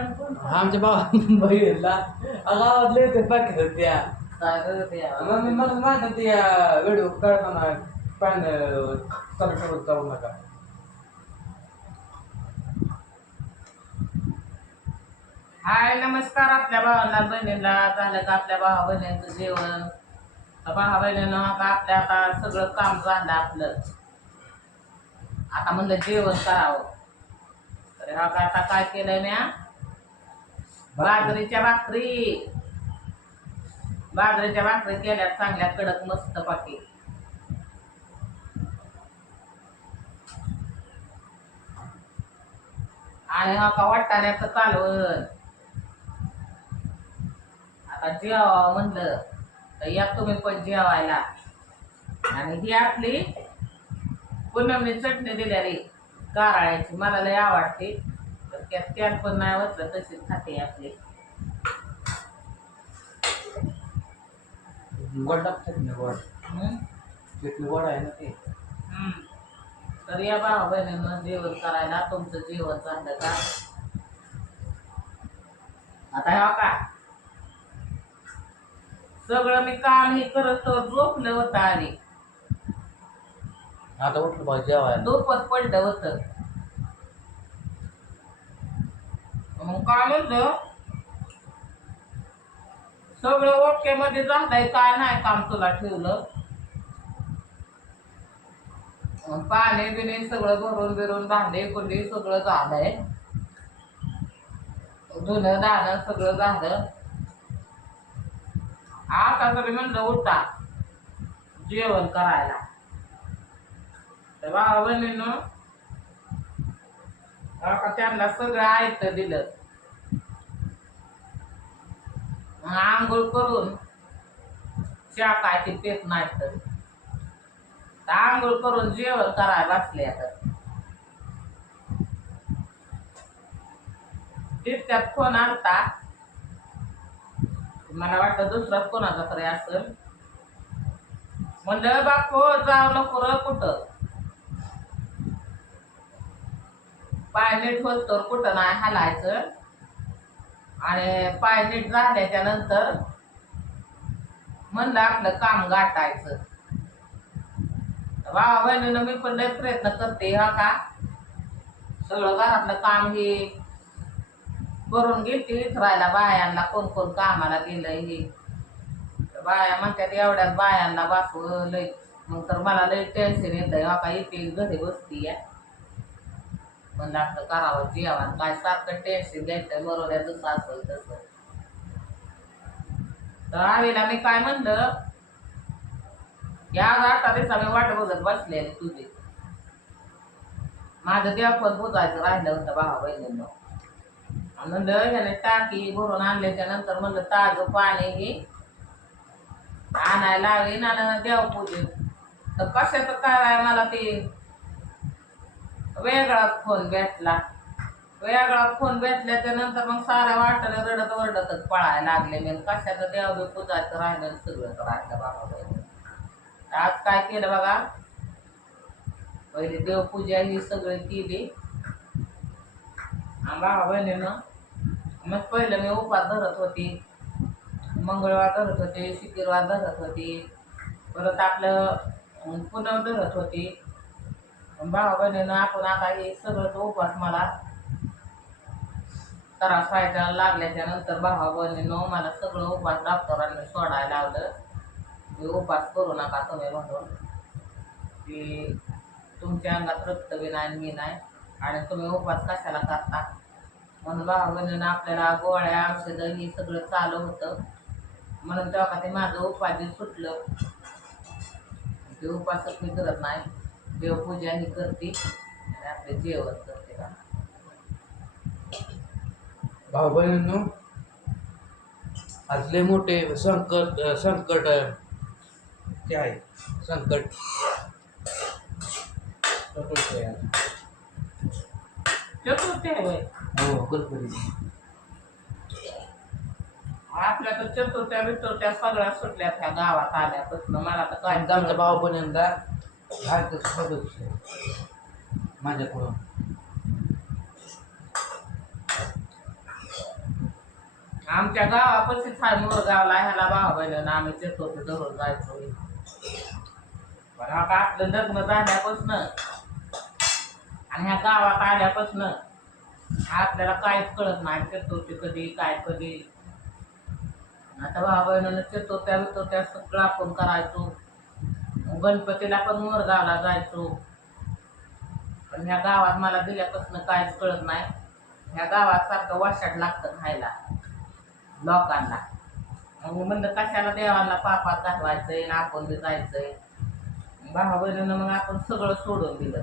आमच्या भावा बहिणीला गावातले येते बाकी त्या मग मी मला माहीत होती व्हिडिओ करताना पण चालू जाऊ नका हाय नमस्कार आपल्या भावांना बहिणीला झालं का आपल्या भावा बहिणींचं जेवण? भावा बहिणीनं आता आपल्या आता सगळं काम झालं आपलं. आता म्हणलं जेवण करावं. तर हा आता काय केलं म्या? बाजरीच्या भाकरी. बाजरीच्या भाकरी केल्या चांगल्या कडक मस्त पाकी. आणि हा वाटाण्याचं कालवण. आता जेवा म्हणलं तर या तुम्ही पण जेवायला. आणि ही आपली पूनमने चटणी दिलेली कारळ्याची मला लय आवडते. त्यात पण नाही वाटलं तशीच खाते आपली. गोड टाकतात ना गोड. हम्म? चटणी गोड आहे ना ते. तर या भावा बहिणीनं जेवण करायला तुमचं जेवण झालं का? आता हे का सगळं मी काम हे करत तर झोपलं होतं आणि. आता उठलं पाहिजे जेवायला. झोपत पडलं होतं. मग काय म्हणलं सगळं ओके मध्ये झालंय काय नाही काम तुला ठेवलं. पाणी बिणी सगळं भरून बिरून भांडे कुंडी सगळं झालंय. धुणं दाणं सगळं झालं. आता तरी म्हणलं उठा जेवण करायला. तर भावा बहिणीनं आता त्यांना सगळं आयत दिलं. आंघोळ करून चहा काय ते पेत नाही तर आंघोळ करून जेवण करायला बसले आता. तिथक्यात फोन आलता? मला वाटतं दुसरा कोणाचा तरी असेल. म्हणलं बापू जाऊ नको र कुठं. पाय नीट होतं कुठं नाही हालायचं. आणि पाय नीट झाल्याच्यानंतर म्हणलं आपलं काम गाठायचं. भावा बहिणीनं मी पण लय प्रयत्न करते हा का. सगळं घरातलं काम हे करून घेते इथरायला बायांना कोण कोण कामाला गेलंय हे. बाया म्हणतात एवढ्याच बायांना बासू लय. मग तर मला लय टेन्शन येतं हा का इथे घरी बसती या म्हणलं आपलं करावं जेवण काय सारखं टेन्शन घ्यायचं बरोबर जसं असेल तसं. तर आवीला मी काय म्हणलं? या आठ दिवसा मी वाट बघत बसले तुझी. माझं देव पण बुजायचं राहिलं होतं भावा बहिणीनं. म्हणलं ह्याने टाकी भरून आणल्याच्या नंतर म्हणलं ताज पाणी हे आणायला लावीन आणि देव पूजेत तर कशाचं काय मला ते? वेगळा फोन भेटला. वेगळा फोन भेटल्याच्या नंतर मग साऱ्या वाटाने रडत ओरडतच पळायला लागले मी कशाचं देव बी पूजायचं राहिलं सगळं सगळंच राहिलं बाबा आज काय केलं बघा? पहिले देवपूजा ही सगळी केली. बाबा बहिणीनं मग पहिलं मी उपास धरत होती. मंगळवार धरत होते शुक्रवार धरत होती. परत आपलं अं, पुनव धरत होती. भावा बहिणीनं आपण आता हे सगळं तो उपास मला त्रास व्हायचा लागल्याच्या नंतर भावा बहिणीनं मला सगळं उपास डॉक्टरांनी सोडायला लावलं. हे उपास करू नका तुम्ही म्हणून. की तुमच्या अंगात रक्त बी नाही मी नाही. आणि तुम्ही उपास कशाला करता? म्हणून भावा बहिणीनं आपल्याला गोळ्या औषधं हे सगळं चालू होतं. म्हणून तेव्हा ते माझं उपाधी सुटलं. ते उपास मी करत नाही. देवपूजा ही करते आणि आपले जेवण करते. का भाऊ बहिणींनो आज लय मोठे संकट संकट ते आहे. संकट. चतुर्थी आहे. चतुर्थी आहे. हो गणपती आपल्या तर चतुर्थ्या बितुर्थ्या सगळ्या सुटल्या त्या गावात आल्यापासून. मला तर काय आणि आमच्या भाऊ बहिणींना आज दुःख माझ्याकडून. आमच्या गावापाशी आहे मोरगावला ह्याला भावा बहिणीनं आम्ही येतो ते दररोज जायचो. पण आता आपलं लग्न झाल्यापासनं आणि ह्या गावात आल्यापासनं आपल्याला काहीच कळत नाही चेतो ते कधी काय कधी. आता भावा बहिणीनं चतुर्थ्या त्या सगळं आपण करायचो. गणपतीला पण मोरगावला जायचो. पण ह्या गावात मला दिल्यापासून काहीच कळत नाही. ह्या गावात सारखं वर्षात लागतं खायला लोकांना. मग म्हणलं कशाला देवाला पापात घालवायचंय ना आपण बी जायचंय? भावा बहिणीनं मग आपण सगळं सोडून दिलं.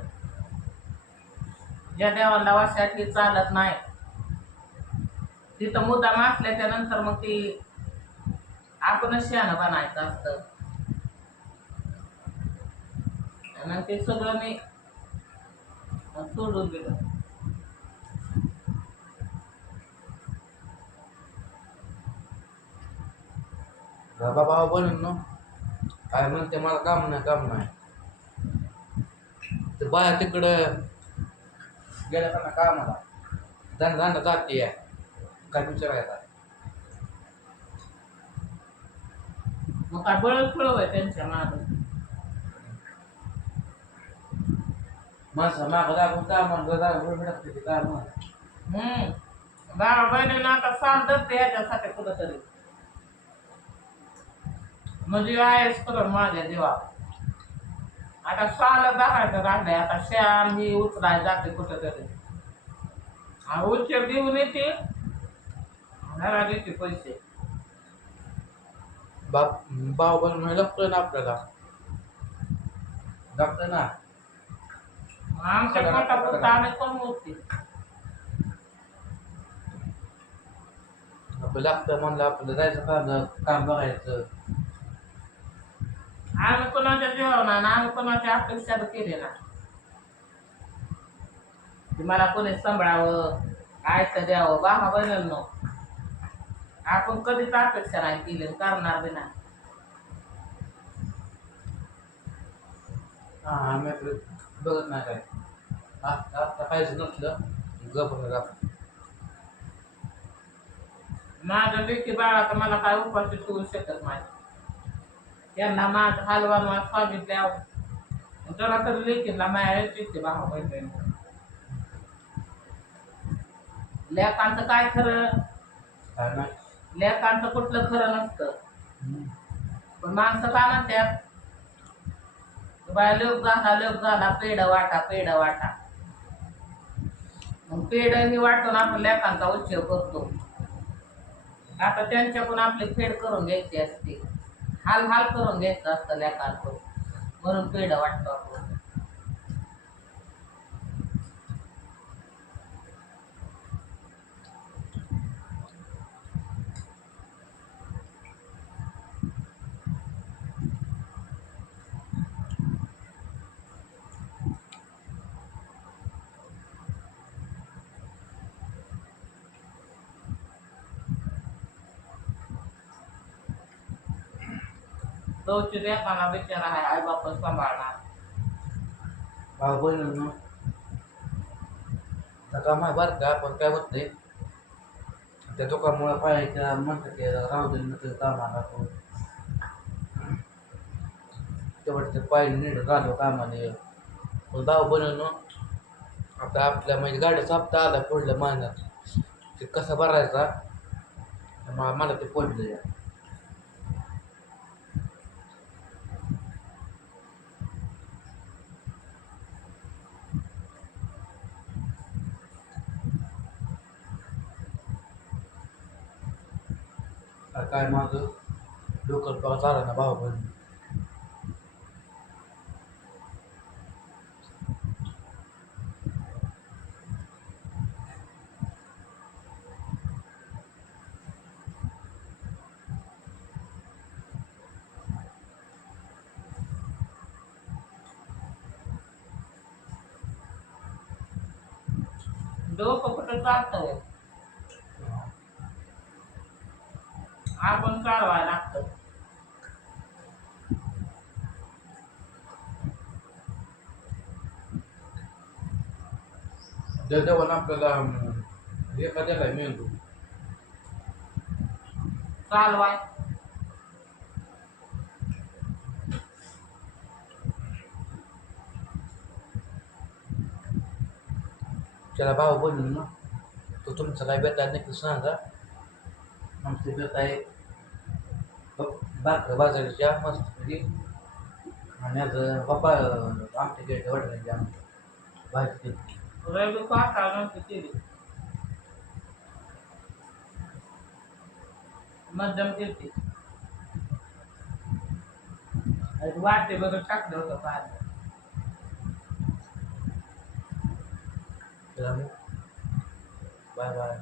ज्या देवाला वर्षात ही चालत नाही तिथं मुद्दाम असल्याच्या नंतर मग ती आपणच शहाणं बनायचं असतं. आणि ते सगळं मी सोडून दिलं. बाबा भाऊ बनून ना काय म्हणते मला काम नाही काम नाही. ते बाया तिकडं गेल्या का ना कामाला. धंदा धंदा जाते. काय विचारायचा मग काय बळच फुळव आहे त्यांच्या मागं? माणसं मागं लागून कामाला जागा भेटत ते काम हम्म. भावा बहिणीला आता साल धरते ह्याच्यासाठी कुठंतरी. म्हणजे माझ्या देवा आता साल दाखायचं राहिलंय आता श्याम ही उचलाय जाते हा उच्चर देऊन येते. घरा देते पैसे. बाप आपल्याला. लागतोय ना. आमच्या पोटापुरतं आम्ही कमवते आपलं लागतं म्हणलं आपलं जायचं काम काम बघायचं. आम्ही कोणाच्या जेवणा ना आम्ही कोणाच्या अपेक्षा केले ना की मला कोणी सांभाळावं आयतं द्यावं बाहा बनल नो आपण कधीच अपेक्षा नाही केली करणार बी नाही. हा आपलं बघत नाही काय. आता काहीच नसलं गप आपण माझं लेखी बाळा तर मला काय उपाशी ठेवू शकत नाही. त्यांना माझ हलवा माझ सांगितल्यावर जरा तर लेखीला माया येते बाहा बहिणी लेखांचं काय खरं? काय नाही. लेखांचं कुठलं खरं नसतं. पण माणसं का म्हणतात? बाय लोक घाला लोक घाला पेड वाटा पेड वाटा. मग पेड ही वाटून आपण लेखांचा उच्चार करतो. आता त्यांच्याकडून आपली फेड करून घ्यायची असते. हाल हाल करून घ्यायचं असतं लेखांकडून. म्हणून पेड वाटतो आपण. चौथी लेखाना बिचारा आहे आई बाप सांभाळणार भाऊ बनून आता काम आहे बरं का पण काय होत नाही. त्या पाय पाहायच्या म्हणतात की राहू दे नंतर कामाला आपण तेवढं ते पाय नीट झालं कामाने. पण भाऊ बनवून आता आपल्या म्हणजे गाडीचा हप्ता आला पुढल्या महिन्यात. ते कसा भरायचा? मला ते पडलं काय माझं डोकं बघा चाललं ना भाऊ बहीण डोकं कुठं चालतं आपण चालवायला लागतं देवानं आपल्याला एखाद्याला मेंदू चालवाय त्याला भाऊ बनवून ना तो तुमचा काय बेत आहे नक्की सांगा आमचे बेत आहे भाकर बाजाराच्या मस्तपैकी आणि आता बापा आमच्या गेट वाटण्याची आमची भाजी केली. केली मध्यम केली वाटे बघत टाकलं होतं मग बाय बाय.